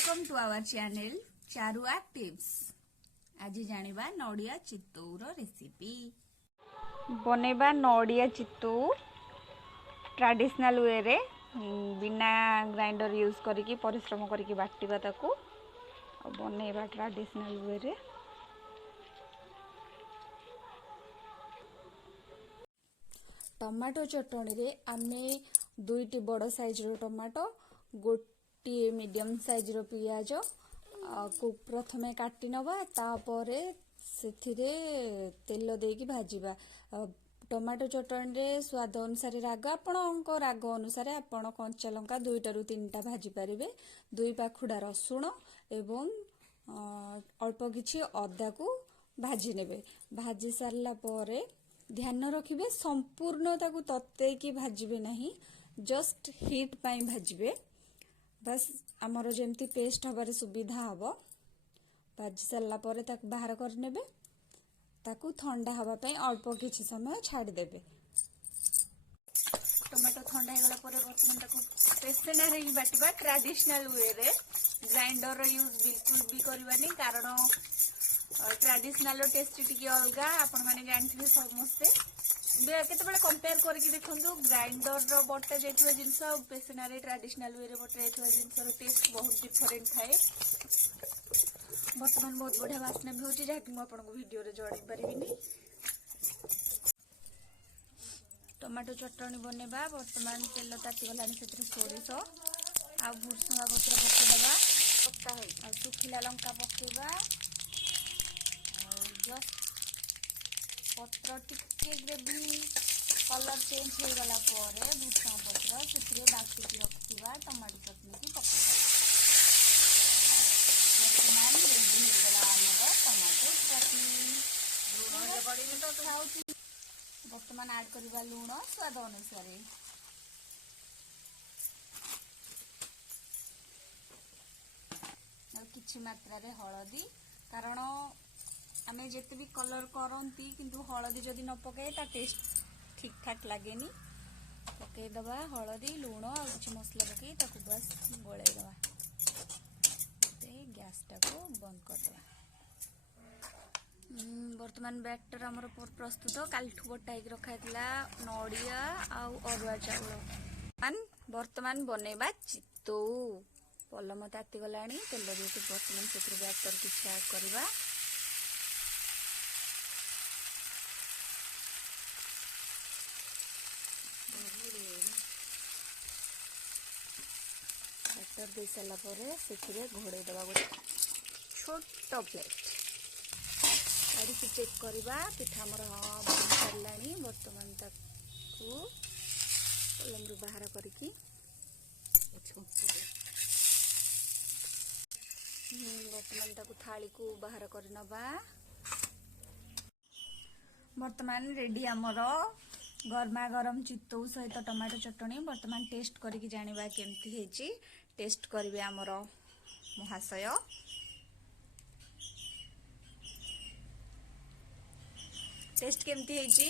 Welcome to our channel Charu actives. आज जानिबा नड़िया Chittor recipe. बनेबा नड़िया चित्तौ ट्रेडिशनल वे रे बिना ग्राइंडर यूज करिकी परिश्रम करिकी बाटिबा ताकू बनेबा ट्रेडिशनल वे रे। टमाटो चटणी रे आमे दुईटी बड़ साइज रो टमाटो गोटे मीडियम साइज रो पियाज को प्रथमे काटी नबा तापरे सेथिरे तेल देकी भाजीबा। टमाटो चटणी रे स्वाद अनुसार राग आपणको राग अनुसार आपण कंचा लंका 2 रू 3टा भाजी पारिबे। 2 पाखुडा रसुण एवं अल्प किछि अदा को भाजी नेबे। भाजी सारला परे ध्यान रखिबे संपूर्ण ताकू तत्ते की भाजीबे नहीं, जस्ट हीट पाई भाजीबे। बस आमर जेमती पेस्ट हबारे सुविधा हबो। भाजी सारला परे ताकू बाहर कर नेबे। ताकू ठंडा हवा पई अल्प किछि समय छाड़ी देबे। टमाटो ठंडा हे गला परे बर्तमान ताकू प्रेसर रे बाटिबा ट्रेडिशनल वे रे। ग्राइंडर रो यूज बिल्कुल भी करबानी, कारण ट्रेडिशनल टेस्ट टिके अलगा आपण माने जानथिबे समस्ते। केतेबेले कंपेयर करके देखंतु ग्राइंडर रो बटे जेथवा जिंस आ पेसनारे ट्रेडिशनल वे रे बटे जेथवा जिंस रो टेस्ट बहुत डिफरेंट थाए। वर्तमान बहुत बढ़िया वासना भी होची, जाकि मु आपन को वीडियो रे जोड़ी परिबिनी। टमाटो चटणी बनेबा वर्तमान तेल ताती गलानी, सेतिर सोरिस आ भुरसुंगा पत्र पकेबा, पक्का होई आ सुखिला लंका पकेबा। जस्ट पत्र टिके ग्रेवी कलर चेंज हो गला परे भुरसुंगा पत्र सेतिर बाटी रखिबा टमाटो चटनी की पकेबा। वर्तमान रेडी हो गला हमर टमाटो चटनी। वर्तमान ऐड करबा लूण स्वाद अनुसार, किछि मात्रा रे हळदी, कारण आमे जेते भी कलर करंती किंतु हळदी जदि न पकाए ता टेस्ट ठीक ठाक लागेनी। पकाई दबा हळदी लूण आ किछि मसला पकाई ताकू बस गोळाई दबा। गैस टाको बंद कर दबा। वर्तमान बैटर हमर प्रस्तुत। कालठू बटाई रखाइला नड़िया आ अरुआ चाउल। वर्तमान बनेबा चित्तौ। पलम ताती गलानी, तेल देके वर्तमान सेतिर बैटर किछि ऐड करबा। बैटर दे सारा परे सेथिरे घोड़े दबा गोटे छोट प्लेट। काढ़ी चेक करबा पिठा हमर बन सारलानी। वर्तमान ताकू पलम रु बाहर करकी वर्तमान ताकू थाली को बाहर कर नबा। वर्तमान रेडी हमर गरमा गरम चित्तौ सहित टमाटो चटनी। वर्तमान टेस्ट करके जानिबा केमती हेची। टेस्ट करिवे हमर महाशय। टेस्ट केमती हेची?